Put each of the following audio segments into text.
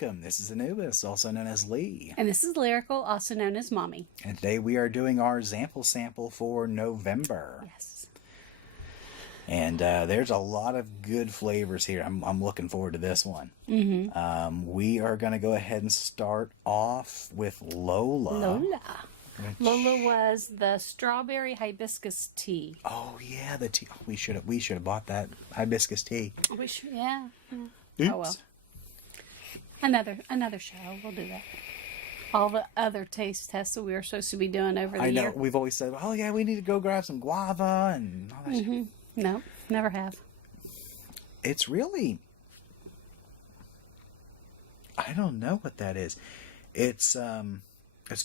Welcome. This is Anubis, also known as Lee. And this is Lyrical, also known as Mommy. And today we are doing our sample for November. Yes. And there's a lot of good flavors here. I'm looking forward to this one. Mm-hmm. We are going to go ahead and start off with Lola. Lola was the strawberry hibiscus tea. Oh yeah, the tea. We should have bought that hibiscus tea. We should, yeah. Oops. Oh well. Another show. We'll do that. All the other taste tests that we were supposed to be doing over the year. I know. We've always said, oh yeah, we need to go grab some guava and all that shit. No, never have. It's really, I don't know what that is. It's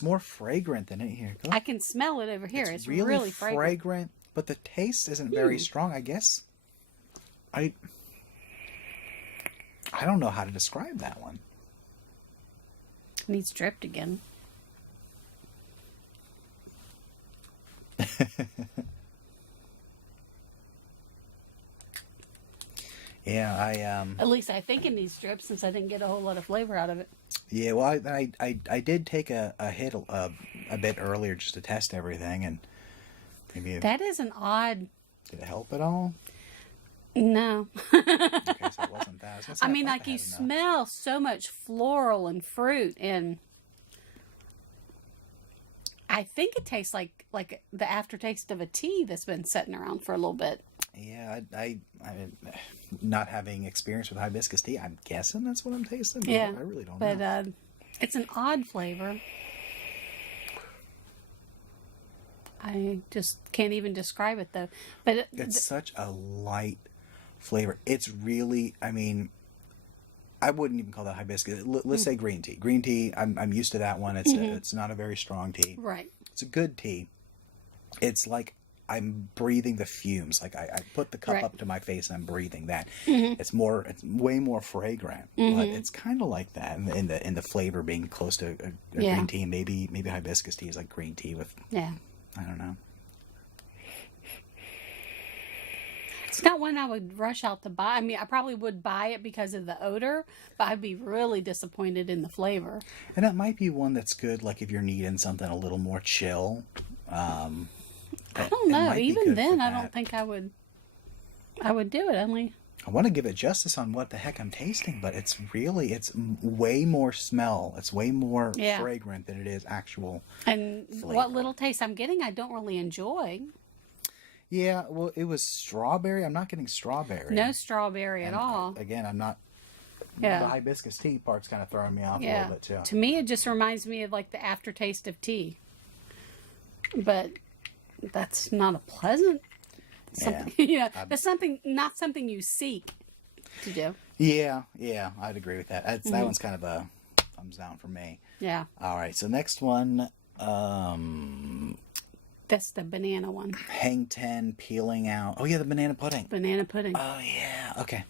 more fragrant than it here. I can smell it over here. It's really fragrant. But the taste isn't very strong, I guess. I don't know how to describe that one. Needs dripped again. Yeah, At least I think it needs drip since I didn't get a whole lot of flavor out of it. Yeah, well, I did take a hit a bit earlier just to test everything, and maybe that is an odd. Did it help at all? No. Okay, so it wasn't that. I mean, like you smell so much floral and fruit, and I think it tastes like the aftertaste of a tea that's been sitting around for a little bit. Yeah, I not having experience with hibiscus tea, I'm guessing that's what I'm tasting. Yeah, I really don't know. But it's an odd flavor. I just can't even describe it though. But it's such a light flavor. It's really, I mean, I wouldn't even call that hibiscus. Let's say green tea. Green tea, I'm used to that one. It's not a very strong tea. Right. It's a good tea. It's like I'm breathing the fumes. Like I put the cup up to my face and I'm breathing that. It's way more fragrant, but it's kind of like that in the flavor being close to a green tea. Maybe hibiscus tea is like green tea with I don't know. It's not one I would rush out to buy. I mean, I probably would buy it because of the odor, but I'd be really disappointed in the flavor. And it might be one that's good, like if you're needing something a little more chill. I don't know. Even then, I don't think I would do it. I want to give it justice on what the heck I'm tasting, but it's way more smell. It's way more fragrant than it is actual And flavor. What little taste I'm getting, I don't really enjoy. Yeah, well, it was strawberry. I'm not getting strawberry. No strawberry at all. Again, I'm not. Yeah. The hibiscus tea part's kind of throwing me off a little bit too. To me, it just reminds me of like the aftertaste of tea. But that's not a pleasant. That's not something you seek to do. Yeah, I'd agree with that. That one's kind of a thumbs down for me. Yeah. All right, so next one. That's the banana one. Hang 10, peeling out. Oh yeah, the banana pudding. Banana pudding. Oh yeah, okay.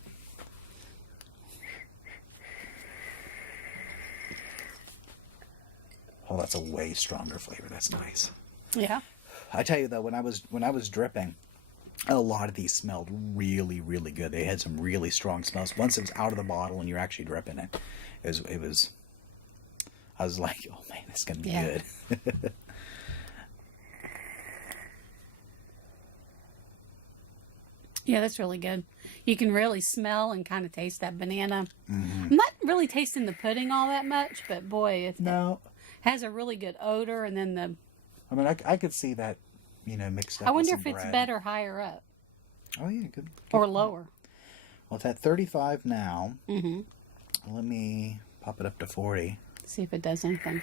Oh, that's a way stronger flavor. That's nice. Yeah. I tell you though, when I was dripping, a lot of these smelled really, really good. They had some really strong smells. Once it was out of the bottle and you're actually dripping it, it was. I was like, oh man, this is gonna be good. Yeah, that's really good. You can really smell and kind of taste that banana. I'm not really tasting the pudding all that much, but boy, it has a really good odor. And then I mean, I could see that, mixed up. I wonder with if it's bread. better higher up. Oh yeah, good. Or lower. Well, it's at 35 now. Let me pop it up to 40. See if it does anything.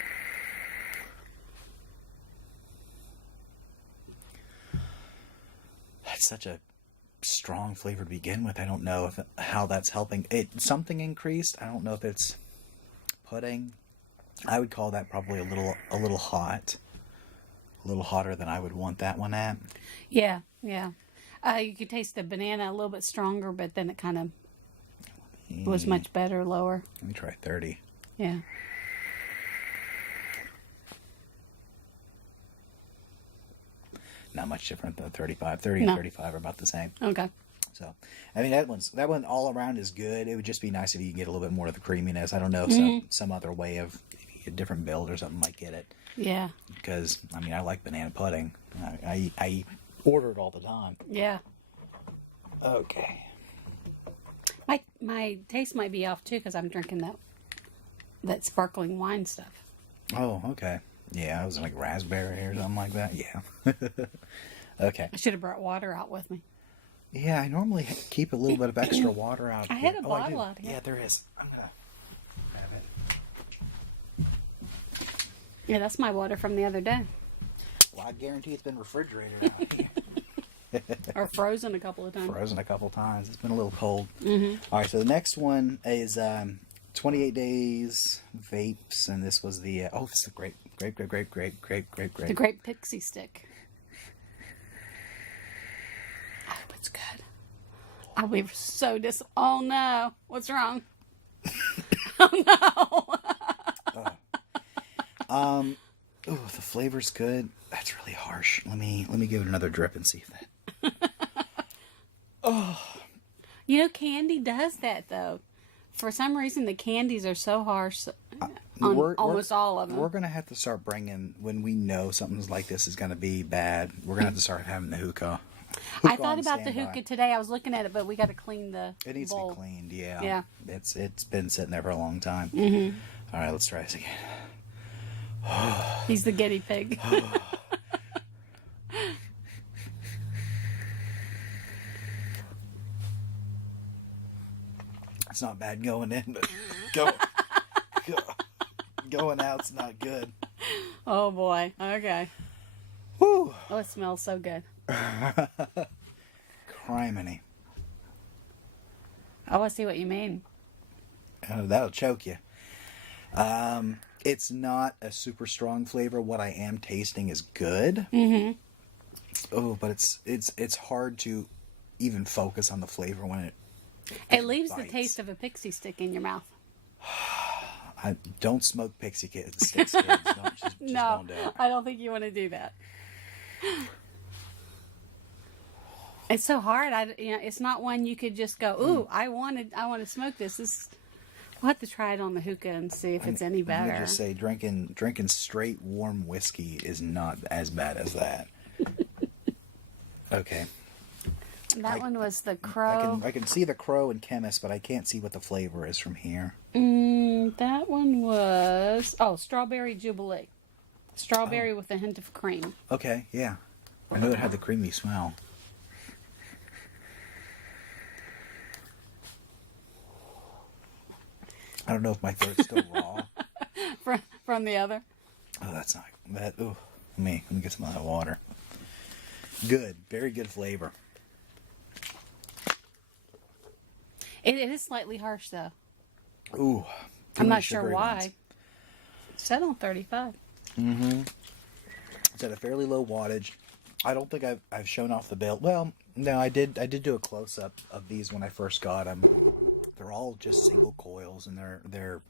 That's such a strong flavor to begin with. I don't know how that's helping. Something increased. I don't know if it's pudding. I would call that probably a little hot. A little hotter than I would want that one at. Yeah. You could taste the banana a little bit stronger, but then it kind of was much better lower. Let me try 30. Yeah. Not much different than 35. 30 and 35 are about the same. Okay. So, I mean, that one all around is good. It would just be nice if you can get a little bit more of the creaminess. I don't know, some other way of maybe a different build or something might get it. Yeah. Because, I mean, I like banana pudding. I order it all the time. Yeah. Okay. My taste might be off too because I'm drinking that sparkling wine stuff. Oh, okay. Yeah, it was like raspberry or something like that. Yeah. Okay. I should have brought water out with me. Yeah, I normally keep a little bit of extra water out. I here. had a bottle out here. Yeah, there is. I'm gonna have it. Yeah, that's my water from the other day. Well, I guarantee it's been refrigerated out here. Or frozen a couple of times. Frozen a couple times. It's been a little cold. Mm-hmm. All right, so the next one is 28 Days Vapes, and this was the this is the grape. The grape pixie stick. I hope it's good. I'll be so oh no, what's wrong? Oh no. Oh, the flavor's good. That's really harsh. Let me give it another drip and see if that. Oh. You know, candy does that though. For some reason, the candies are so harsh on almost all of them. We're going to have to start bringing, when we know something's like this is going to be bad, we're going to have to start having the hookah. I thought about the hookah today. I was looking at it, but we got to clean the It needs bowl. to be cleaned, yeah. Yeah. It's been sitting there for a long time. Mm-hmm. All right, let's try this again. He's the guinea pig. It's not bad going in, but going out's not good. Oh boy. Okay. Whew. Oh, it smells so good. Criminy. Oh, I see what you mean. That'll choke you. It's not a super strong flavor. What I am tasting is good. Mm-hmm. Oh, but it's hard to even focus on the flavor when It leaves bites. the taste of a pixie stick in your mouth. I don't smoke pixie sticks, kids. Just No, don't do it. I don't think you want to do that. It's so hard. It's not one you could just go, ooh, I want to smoke this. We'll have to try it on the hookah and see if it's any better. Let me just say, drinking straight warm whiskey is not as bad as that. Okay. That one was the crow. I can see the crow and chemist, but I can't see what the flavor is from here. That one was strawberry jubilee. Strawberry with a hint of cream. Okay, yeah. I know it had the creamy smell. I don't know if my throat's still raw. From the other. Oh, that's not that. Ooh, let me get some of that water. Good, very good flavor. It is slightly harsh though. Ooh, I'm not sure why. It said on 35. Mm-hmm. It's at a fairly low wattage. I don't think I've shown off the build. Well, no, I did do a close up of these when I first got them. They're all just single coils, and they're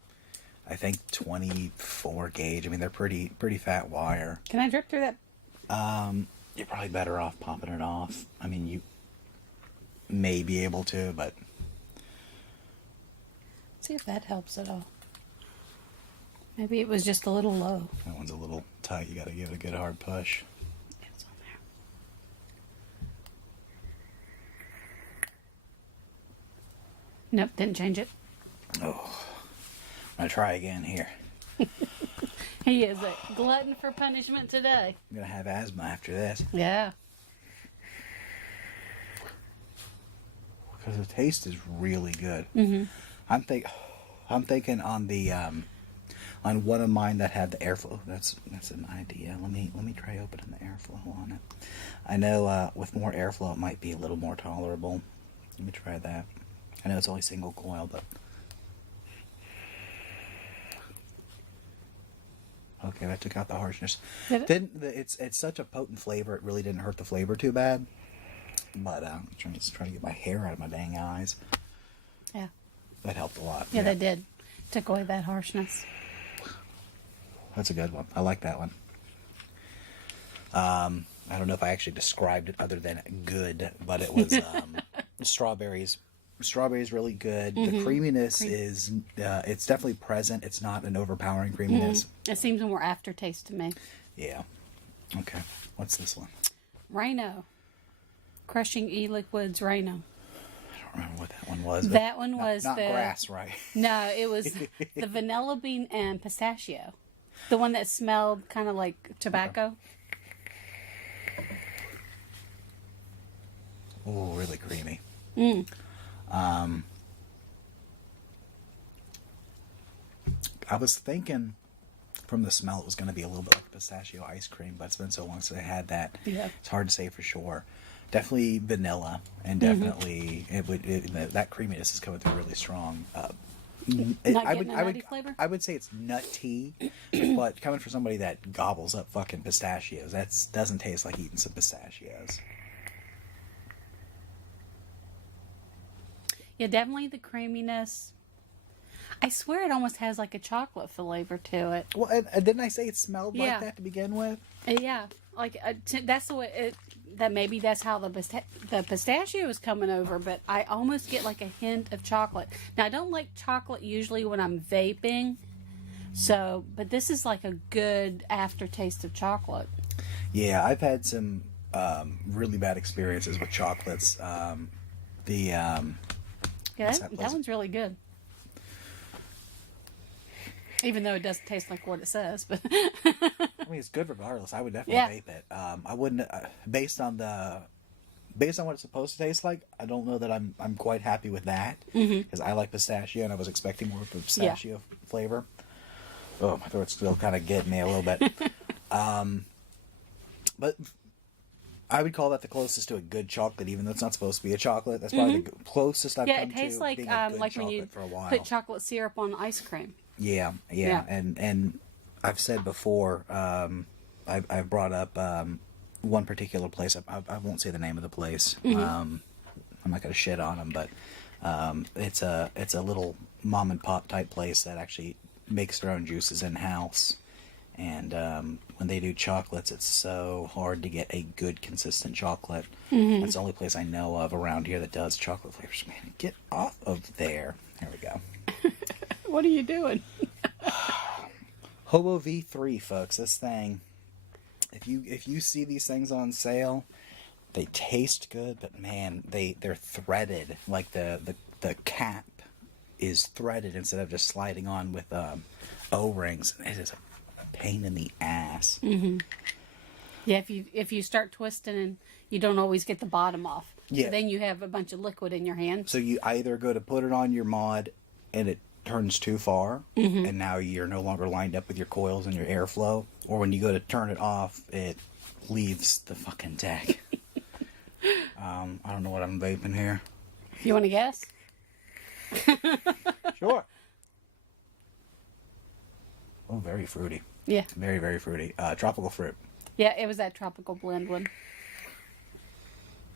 I think 24 gauge. I mean, they're pretty fat wire. Can I drip through that? You're probably better off popping it off. I mean, you may be able to, but See if that helps at all. Maybe it was just a little low. that one's a little tight. You got to give it a good hard push. It's on there. Nope, didn't change it. Oh, I'm gonna try again here. He is a glutton for punishment today. I'm gonna have asthma after this Yeah. because the taste is really good. Mm-hmm. I'm thinking on the on one of mine that had the airflow. That's an idea. Let me try opening the airflow on it. I know with more airflow it might be a little more tolerable. Let me try that. I know it's only single coil, but okay, that took out the harshness. Did it? It's such a potent flavor. It really didn't hurt the flavor too bad. But I'm trying to get my hair out of my dang eyes. Yeah. That helped a lot. Yeah, they did. Took away that harshness. That's a good one. I like that one. I don't know if I actually described it other than good, but it was Strawberries. Strawberries really good. The creaminess is it's definitely present. It's not an overpowering creaminess. It seems more aftertaste to me. Yeah. Okay. What's this one? Rhino. Crushing E-Liquids Rhino. I don't remember what that one was. That one was not grass, right? No, it was the vanilla bean and pistachio. The one that smelled kind of like tobacco. Oh, really creamy. I was thinking from the smell it was going to be a little bit like pistachio ice cream, but it's been so long since I had that. Yeah. It's hard to say for sure. Definitely vanilla, and definitely that creaminess is coming through really strong. Flavor? I would say it's nutty, but coming from somebody that gobbles up fucking pistachios, that doesn't taste like eating some pistachios. Yeah, definitely the creaminess. I swear it almost has like a chocolate flavor to it. Well, didn't I say it smelled like that to begin with? Yeah, like that's the way it. That maybe that's how the pistachio is coming over, but I almost get like a hint of chocolate. Now I don't like chocolate usually when I'm vaping, but this is like a good aftertaste of chocolate. Yeah, I've had some really bad experiences with chocolates. That one's really good. Even though it doesn't taste like what it says, but I mean, it's good regardless. I would definitely vape it. I wouldn't, based on what it's supposed to taste like. I don't know that I'm quite happy with that because I like pistachio and I was expecting more of a pistachio flavor. Oh, my throat's still kind of getting me a little bit. But I would call that the closest to a good chocolate, even though it's not supposed to be a chocolate. That's probably the closest I've come to. Yeah, it tastes like being a good when you for a while. put chocolate syrup on ice cream. Yeah. And I've said before, I've brought up one particular place. I won't say the name of the place. I'm not going to shit on them, but it's a little mom and pop type place that actually makes their own juices in house. And when they do chocolates, it's so hard to get a good, consistent chocolate. That's the only place I know of around here that does chocolate flavors. Man, get off of there. There we go. What are you doing? Hobo V3, folks. This thing, if you see these things on sale, they taste good, but man, they're threaded. Like the cap is threaded instead of just sliding on with O-rings. It is a pain in the ass. Yeah, if you start twisting and you don't always get the bottom off, yeah. So then you have a bunch of liquid in your hand. So you either go to put it on your mod and it turns too far, and now you're no longer lined up with your coils and your airflow, or when you go to turn it off, it leaves the fucking deck. I don't know what I'm vaping here. You want to guess? Sure. Oh, very fruity. Yeah. Very, very fruity. Tropical fruit. Yeah, it was that tropical blend one.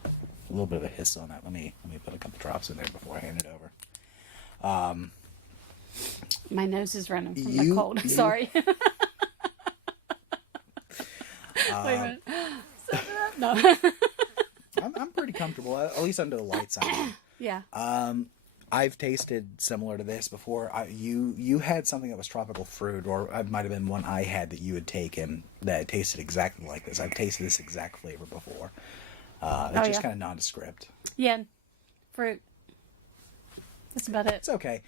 A little bit of a hiss on that. Let me put a couple drops in there before I hand it over. My nose is running from the cold. Sorry. Wait a minute. No. I'm pretty comfortable, at least under the lights I'm on. Yeah. I've tasted similar to this before. You had something that was tropical fruit, or it might have been one I had that you had taken that tasted exactly like this. I've tasted this exact flavor before. It's just kind of nondescript. Yeah, fruit. That's about it. It's okay.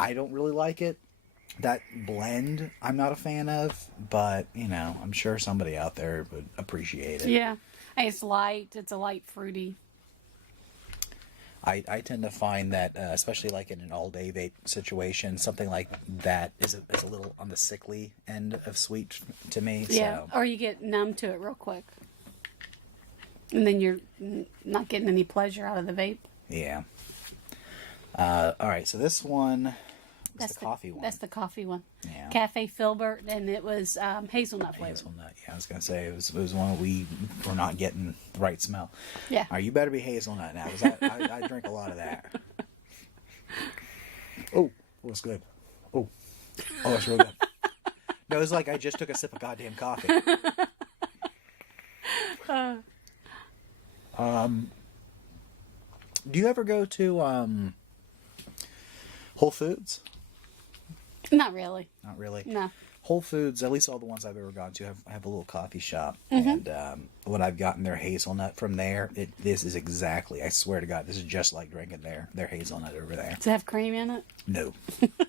I don't really like it. That blend, I'm not a fan of, but, I'm sure somebody out there would appreciate it. Yeah. It's light. It's a light fruity. I tend to find that, especially like in an all-day vape situation, something like that is a little on the sickly end of sweet to me. Yeah, so. Or you get numb to it real quick. And then you're not getting any pleasure out of the vape. Yeah. All right, so this one... That's the coffee one. That's the coffee one. Yeah. Cafe Filbert, and it was hazelnut flavor. Hazelnut, yeah. I was going to say, it was one we were not getting the right smell. Yeah. All right, you better be hazelnut now, because I drink a lot of that. Oh, that's good. Oh, that's real good. No, it was like I just took a sip of goddamn coffee. Do you ever go to Whole Foods? Not really. Not really. No. Whole Foods, at least all the ones I've ever gone to, have a little coffee shop, and when I've gotten their hazelnut from there, this is exactly. I swear to God, this is just like drinking their hazelnut over there. Does it have cream in it? No,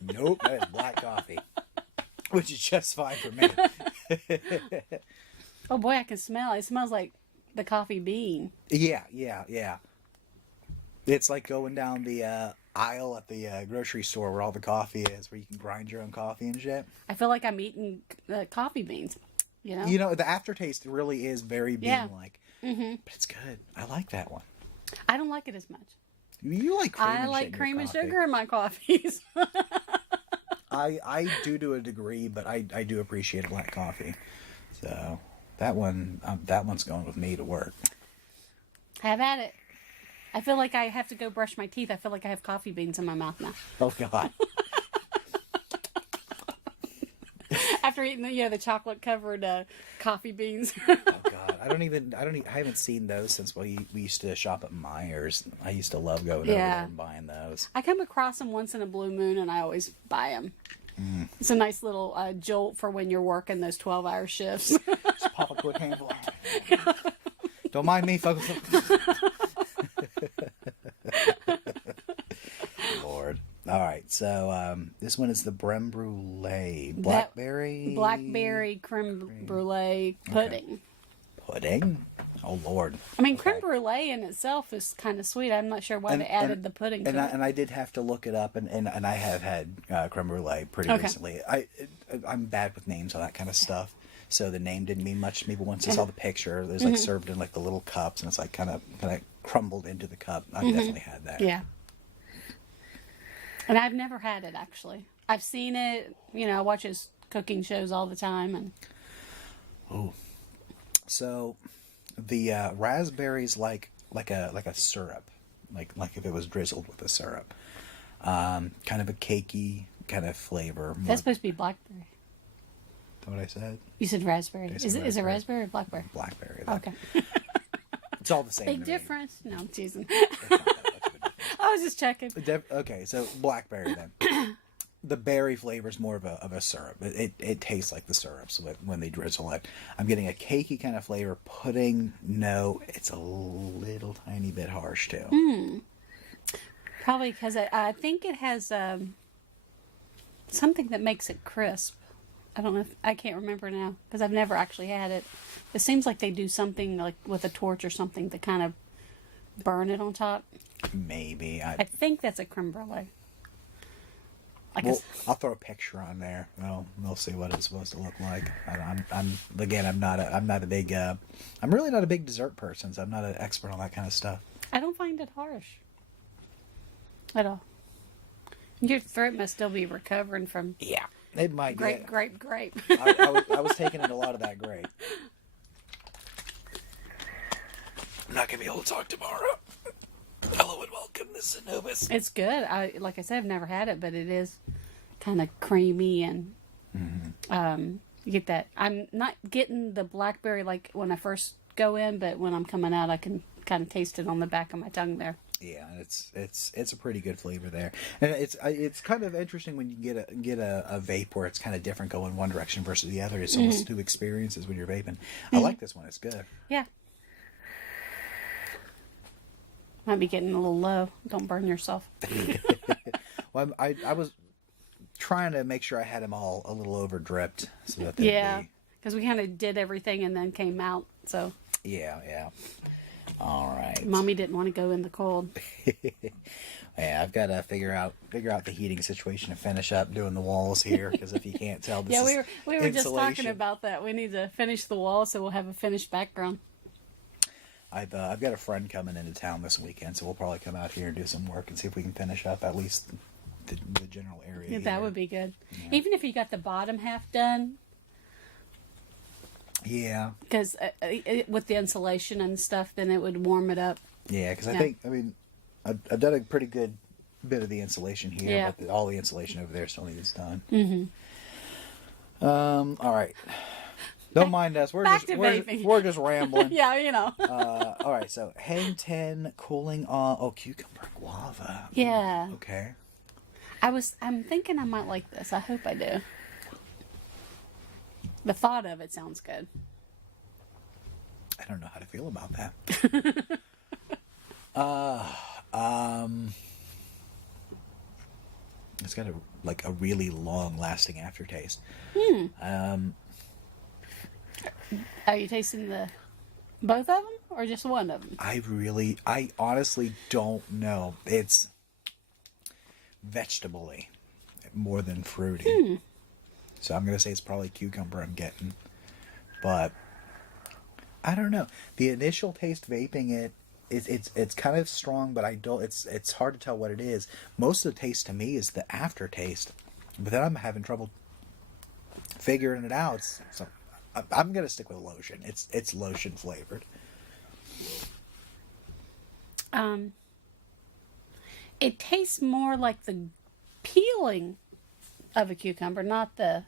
nope, that is black coffee, which is just fine for me. Oh boy, I can smell it. It smells like the coffee bean. Yeah. It's like going down the aisle at the grocery store where all the coffee is, where you can grind your own coffee and shit. I feel like I'm eating coffee beans. You know, the aftertaste really is very bean-like. Yeah. But it's good. I like that one. I don't like it as much. You like cream and I like cream and sugar in my coffees. I do to a degree, but I do appreciate black coffee. So that one's going with me to work. Have at it. I feel like I have to go brush my teeth. I feel like I have coffee beans in my mouth now. Oh God. After eating the chocolate covered coffee beans. Oh God. I haven't seen those since we used to shop at Myers. I used to love going over there and buying those. I come across them once in a blue moon and I always buy them. It's a nice little jolt for when you're working those 12-hour shifts. Just pop a quick handful. Don't mind me, folks. Lord. All right, so this one is the creme brulee. Blackberry creme brulee pudding. Okay. Pudding? Oh, Lord. I mean, creme brulee in itself is kind of sweet. I'm not sure why they added the pudding to it. And I did have to look it up, and I have had creme brulee pretty recently. I'm bad with names on that kind of stuff, so the name didn't mean much to me, but once I saw the picture, it was like served in like the little cups, and it's like kind of crumbled into the cup. I've definitely had that. Yeah. And I've never had it, actually. I've seen it, I watch his cooking shows all the time. And oh. So the raspberries like a syrup. Like if it was drizzled with a syrup. Kind of a cakey kind of flavor. That's supposed to be blackberry. Is that what I said? You said raspberry. Is it raspberry or blackberry? Blackberry. Okay. It's all the same. Big difference? No, I'm teasing. I was just checking. Okay, so blackberry then. The berry flavor is more of a syrup. It tastes like the syrups when they drizzle it. I'm getting a cakey kind of flavor. Pudding, no, it's a little tiny bit harsh too. Probably because I think it has something that makes it crisp. I don't know I can't remember now because I've never actually had it. It seems like they do something like with a torch or something to kind of burn it on top. Maybe. I think that's a creme brulee. I'll throw a picture on there. We'll see what it's supposed to look like. I'm really not a big dessert person, so I'm not an expert on that kind of stuff. I don't find it harsh at all. Your throat must still be recovering from. Yeah, it might. Grape. I was taking in a lot of that grape. I'm not gonna be able to talk tomorrow. Hello and welcome. This is Anubis. It's good. Like I said, I've never had it, but it is kind of creamy and you get that. I'm not getting the blackberry like when I first go in, but when I'm coming out, I can kind of taste it on the back of my tongue there. Yeah, it's a pretty good flavor there, and it's kind of interesting when you get a vape where it's kind of different, going one direction versus the other. It's almost two experiences when you're vaping. I like this one. It's good. Yeah. Might be getting a little low. Don't burn yourself. Well, I was trying to make sure I had them all a little over dripped so that they'd be... because we kind of did everything and then came out. So yeah. All right. Mommy didn't want to go in the cold. Yeah, I've got to figure out the heating situation to finish up doing the walls here, because if you can't tell, this is we were just talking about that. We need to finish the wall so we'll have a finished background. I've got a friend coming into town this weekend, so we'll probably come out here and do some work and see if we can finish up at least the general area. Yeah, that would be good. Yeah. Even if you got the bottom half done. Yeah. Because with the insulation and stuff, then it would warm it up. Yeah, because I've done a pretty good bit of the insulation here, but all the insulation over there still needs done. Mm-hmm. All right. Don't mind us. We're just rambling. Yeah, you know. All right, so hang 10, cooling on. Oh, cucumber guava. Yeah. Okay. I'm thinking I might like this. I hope I do. The thought of it sounds good. I don't know how to feel about that. It's got a really long lasting aftertaste. Are you tasting both of them or just one of them? I honestly don't know. It's vegetable-y more than fruity. So I'm going to say it's probably cucumber I'm getting. But I don't know. The initial taste vaping it's kind of strong, but it's hard to tell what it is. Most of the taste to me is the aftertaste. But then I'm having trouble figuring it out. So I'm going to stick with lotion. It's lotion flavored. It tastes more like the peeling of a cucumber, not the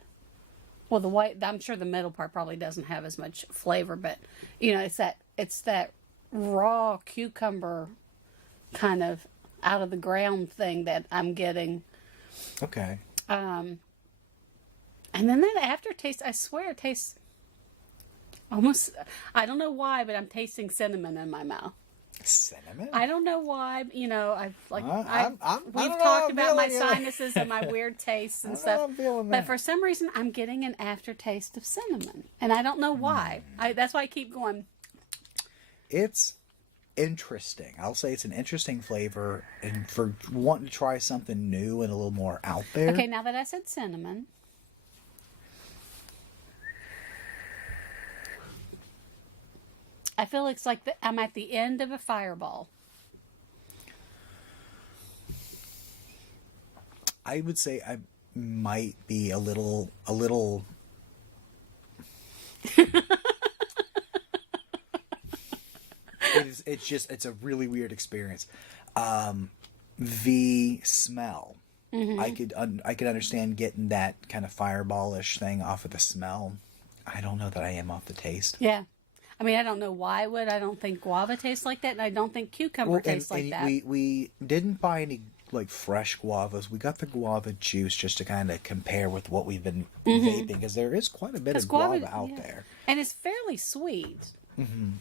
white. I'm sure the middle part probably doesn't have as much flavor, but you know, it's that raw cucumber kind of out of the ground thing that I'm getting. Okay. And then that aftertaste, I swear it tastes almost, I don't know why, but I'm tasting cinnamon in my mouth. Cinnamon? I don't know why, you know, we've talked talked about my sinuses and my weird tastes and stuff. But for some reason, I'm getting an aftertaste of cinnamon. And I don't know why. That's why I keep going. It's interesting. I'll say it's an interesting flavor. And for wanting to try something new and a little more out there. Okay, now that I said cinnamon. I feel it's like I'm at the end of a fireball. I would say I might be a little it's a really weird experience. The smell. Mm-hmm. I could understand getting that kind of fireballish thing off of the smell. I don't know that I am off the taste. Yeah. I mean, I don't know why I don't think guava tastes like that, and I don't think cucumber tastes like that. We didn't buy any like fresh guavas. We got the guava juice just to kind of compare with what we've been vaping, because there is quite a bit of guava out there, and it's fairly sweet. Mm-hmm.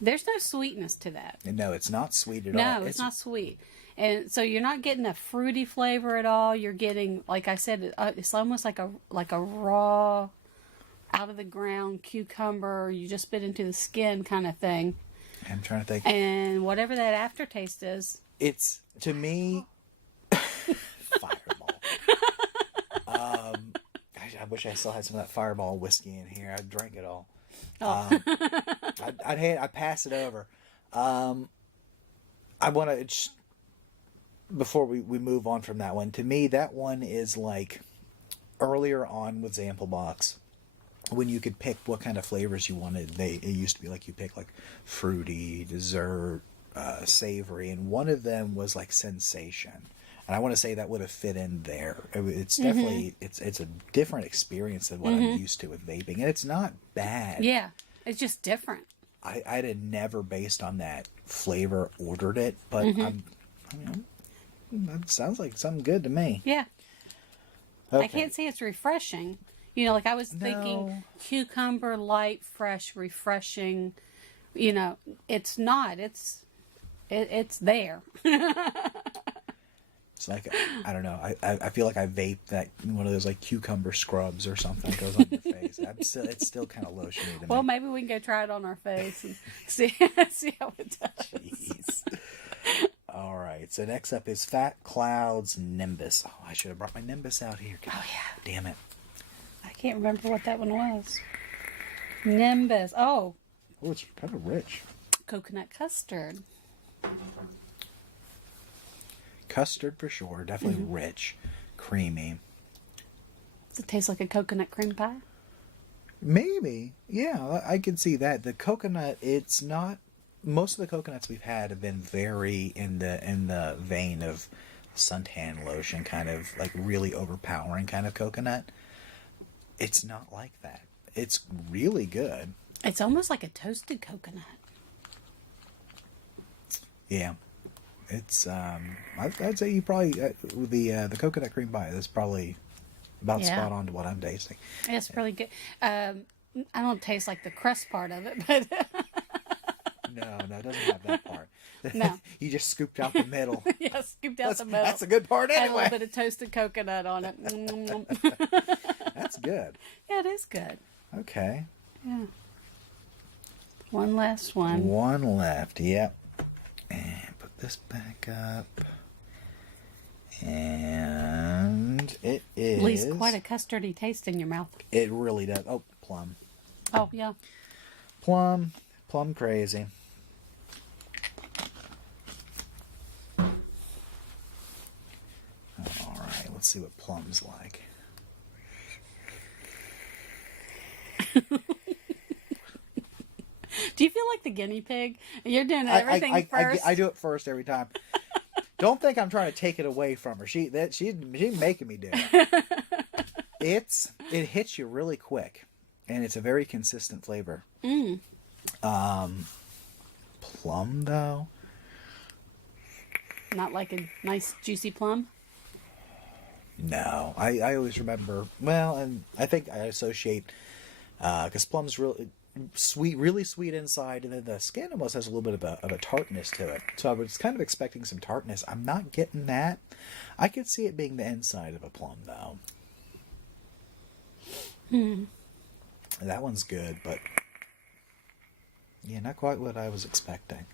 There's no sweetness to that. No, it's not sweet at all. No, it's not sweet, and so you're not getting a fruity flavor at all. You're getting, like I said, it's almost like a raw, out of the ground cucumber you just bit into the skin kind of thing. I'm trying to think. And whatever that aftertaste is, it's, to me, Fireball. I wish I still had some of that Fireball whiskey in here. I'd drink it all. I'd pass it over. I want to, before we move on from that one, to me that one is like earlier on with ZampleBox, when you could pick what kind of flavors you wanted. It used to be like you pick like fruity, dessert, savory, and one of them was like sensation. And I want to say that would have fit in there. It's definitely it's a different experience than what I'm used to with vaping, and it's not bad. Yeah, it's just different. I'd have never, based on that flavor, ordered it, but that sounds like something good to me. Yeah. Okay. I can't say it's refreshing. You know, like I was thinking cucumber, light, fresh, refreshing. You know, it's not. It's there. It's like, I don't know. I feel like I vape that one of those like cucumber scrubs or something that goes on your face. It's still kind of lotiony to me. Well, maybe we can go try it on our face and see how it does. Jeez. All right. So next up is Fat Cloud's Nimbus. Oh, I should have brought my Nimbus out here. God, damn it. I can't remember what that one was. Nimbus. Oh, it's kind of rich. Coconut custard. Custard for sure. Definitely rich, creamy. Does it taste like a coconut cream pie? Maybe. Yeah, I can see that. The coconut, it's not. Most of the coconuts we've had have been very in the vein of suntan lotion, kind of like really overpowering kind of coconut. It's not like that. it's really good. It's almost like a toasted coconut. Yeah. It's I'd say you probably the coconut cream pie is probably about spot on to what I'm tasting. It's really good. I don't taste like the crust part of it, but No, it doesn't have that part. No. You just scooped out the middle. Yeah, scooped out the middle. That's a good part anyway. Add a little bit of toasted coconut on it. That's good. Yeah, it is good. Okay. Yeah. One last one. One left. Yep. And put this back up. And it is... Leaves quite a custardy taste in your mouth. It really does. Oh, plum. Oh, yeah. Plum crazy. All right, let's see what plum's like. Do you feel like the guinea pig? You're doing everything first. I do it first every time. Don't think I'm trying to take it away from her. She's making me do it. It hits you really quick, and it's a very consistent flavor. Plum though, not like a nice juicy plum. No, I always remember. Well, and I think I associate because plum's really sweet, really sweet inside, and then the skin almost has a little bit of a tartness to it. So I was kind of expecting some tartness. I'm not getting that. I could see it being the inside of a plum though. That one's good, but yeah, not quite what I was expecting.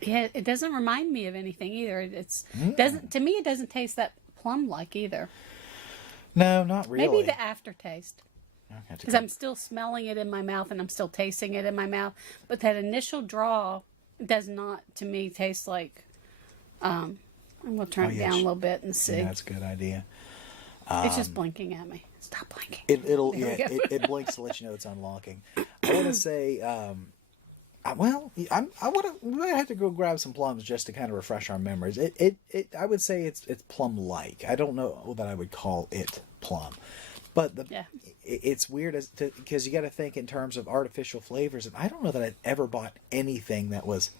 Yeah, it doesn't remind me of anything either. Doesn't to me. It doesn't taste that plum-like either. No, not really. Maybe the aftertaste, because I'm still smelling it in my mouth and I'm still tasting it in my mouth. But that initial draw does not, to me, taste like. I'm gonna turn it down a little bit and see. Yeah, that's a good idea. It's just blinking at me. Stop blinking. It blinks to let you know it's unlocking. I want to say, I might have to go grab some plums just to kind of refresh our memories. I would say it's plum-like. I don't know that I would call it plum, but it's weird because you got to think in terms of artificial flavors, and I don't know that I've ever bought anything that was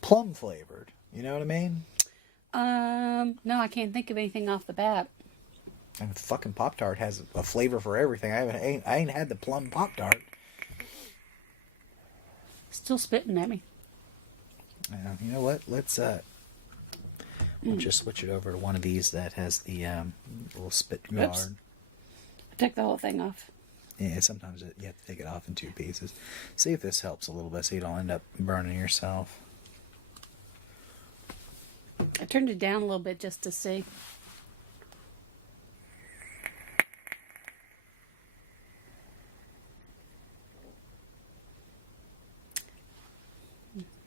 plum flavored. You know what I mean? No, I can't think of anything off the bat. And fucking Pop-Tart has a flavor for everything. I ain't had the plum Pop-Tart. Still spitting at me. You know what? Let's we'll just switch it over to one of these that has the little spit guard. Oops. I took the whole thing off. Yeah, sometimes you have to take it off in two pieces. See if this helps a little bit so you don't end up burning yourself. I turned it down a little bit just to see.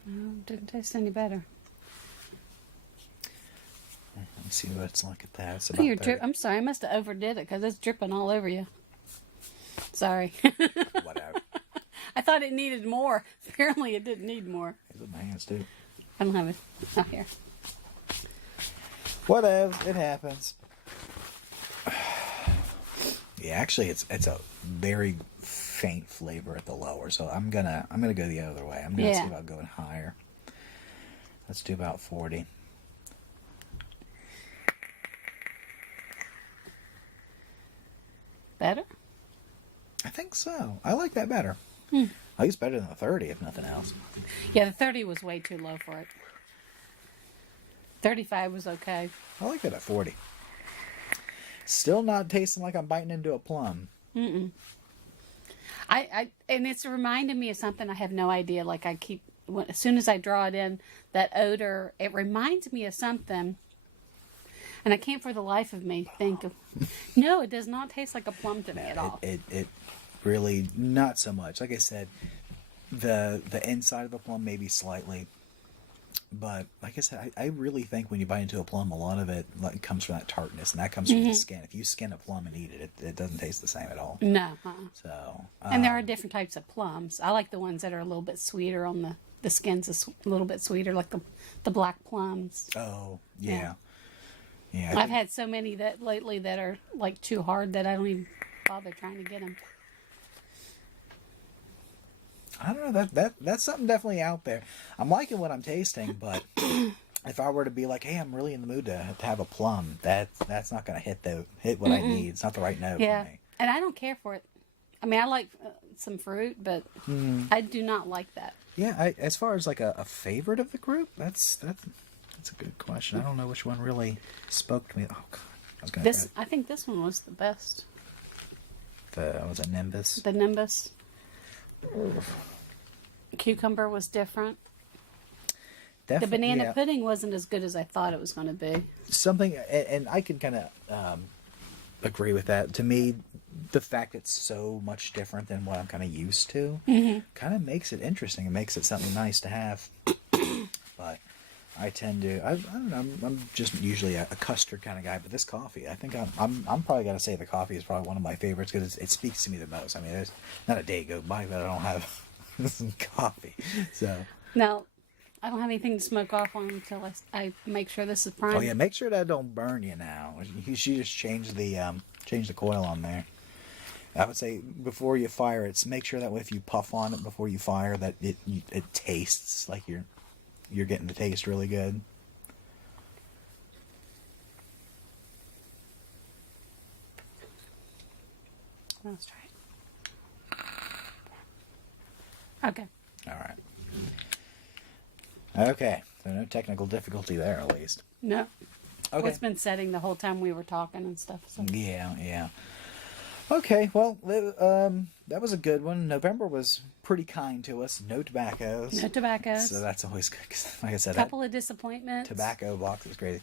No, didn't taste any better. Let me see what it's like at that. It's Oh, I'm sorry, I must have overdid it because it's dripping all over you. Sorry. Whatever. I thought it needed more. Apparently it didn't need more. It's in my hands too. I don't have it. Not here. Whatever. It happens. Yeah, actually it's a very faint flavor at the lower, so I'm gonna go the other way. I'm gonna see about going higher. Let's do about 40. Better? I think so. I like that better. At least better than the 30, if nothing else. Yeah, the 30 was way too low for it. 35 was okay. I like it at 40. Still not tasting like I'm biting into a plum. And it's reminding me of something I have no idea. Like as soon as I draw it in, that odor, it reminds me of something. And I can't for the life of me think of. No, it does not taste like a plum to me at all. It really, not so much. Like I said, the inside of the plum maybe slightly. But like I said, I really think when you bite into a plum, a lot of it comes from that tartness, and that comes from the skin. If you skin a plum and eat it, it doesn't taste the same at all. No. So. And there are different types of plums. I like the ones that are a little bit sweeter on the skin's a little bit sweeter, like the black plums. Oh, yeah. Yeah, I've had so many that lately that are like too hard that I don't even bother trying to get them. I don't know, that's something definitely out there. I'm liking what I'm tasting, but if I were to be like, hey, I'm really in the mood to have a plum, that's not going to hit what I need. It's not the right note for me. And I don't care for it. I mean, I like some fruit, but I do not like that. Yeah, as far as like a favorite of the group, that's a good question. I don't know which one really spoke to me. Oh God, I was gonna. I think this one was the best. Was it Nimbus? The Nimbus. Cucumber was different. The banana pudding wasn't as good as I thought it was going to be. Something, and I can kind of agree with that. To me, the fact it's so much different than what I'm kind of used to kind of makes it interesting. It makes it something nice to have. But I tend to, I don't know, I'm just usually a custard kind of guy. But this coffee, I think I'm probably going to say the coffee is probably one of my favorites because it speaks to me the most. I mean, there's not a day go by that I don't have some coffee. So no. I don't have anything to smoke off on until I make sure this is prime. Oh yeah, make sure that don't burn you now. You should just change the coil on there. I would say before you fire it, make sure that if you puff on it before you fire, that it tastes like you're getting the taste really good. Let's try it. Okay. All right. Okay, so no technical difficulty there, at least. No. Okay. Well, it's been setting the whole time we were talking and stuff. So. Yeah. Okay, well, that was a good one. November was pretty kind to us. No tobaccos. No tobaccos. So that's always good. 'Cause like I said, a couple of disappointments. Tobacco box is crazy.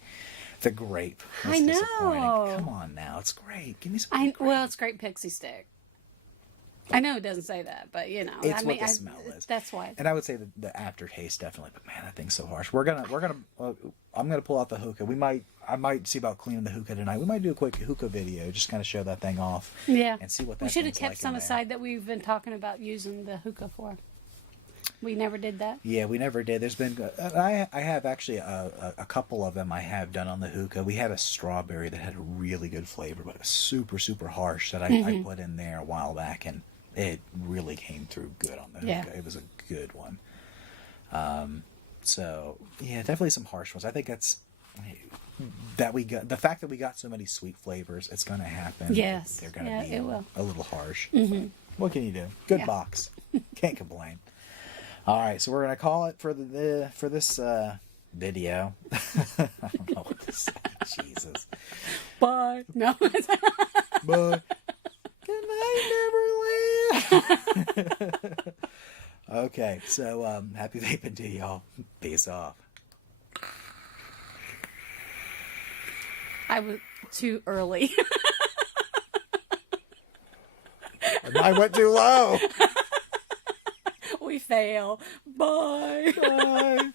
The grape. I know. Come on now, it's great. Give me some. Well, it's grape pixie stick. I know it doesn't say that, but you know, it's what the smell is. That's why. And I would say the aftertaste definitely. But man, that thing's so harsh. I'm gonna pull out the hookah. I might see about cleaning the hookah tonight. We might do a quick hookah video, just kind of show that thing off. Yeah. And see what that. We should have kept like some aside that we've been talking about using the hookah for. We never did that. Yeah, we never did. There's been I have actually a couple of them I have done on the hookah. We had a strawberry that had a really good flavor, but it was super super harsh that I put in there a while back, and it really came through good on the hookah. Yeah. It was a good one. So yeah, definitely some harsh ones. I think that we got the fact that we got so many sweet flavors. It's going to happen. Yes, they're going to be a little harsh. What can you do? Good box. Can't complain. All right, so we're going to call it for this video. I don't know what to say. Jesus. Bye. No. Bye. Good night, Neverland. Okay, so happy vaping to y'all. Peace off. I was too early. I went too low. We fail. Bye. Bye.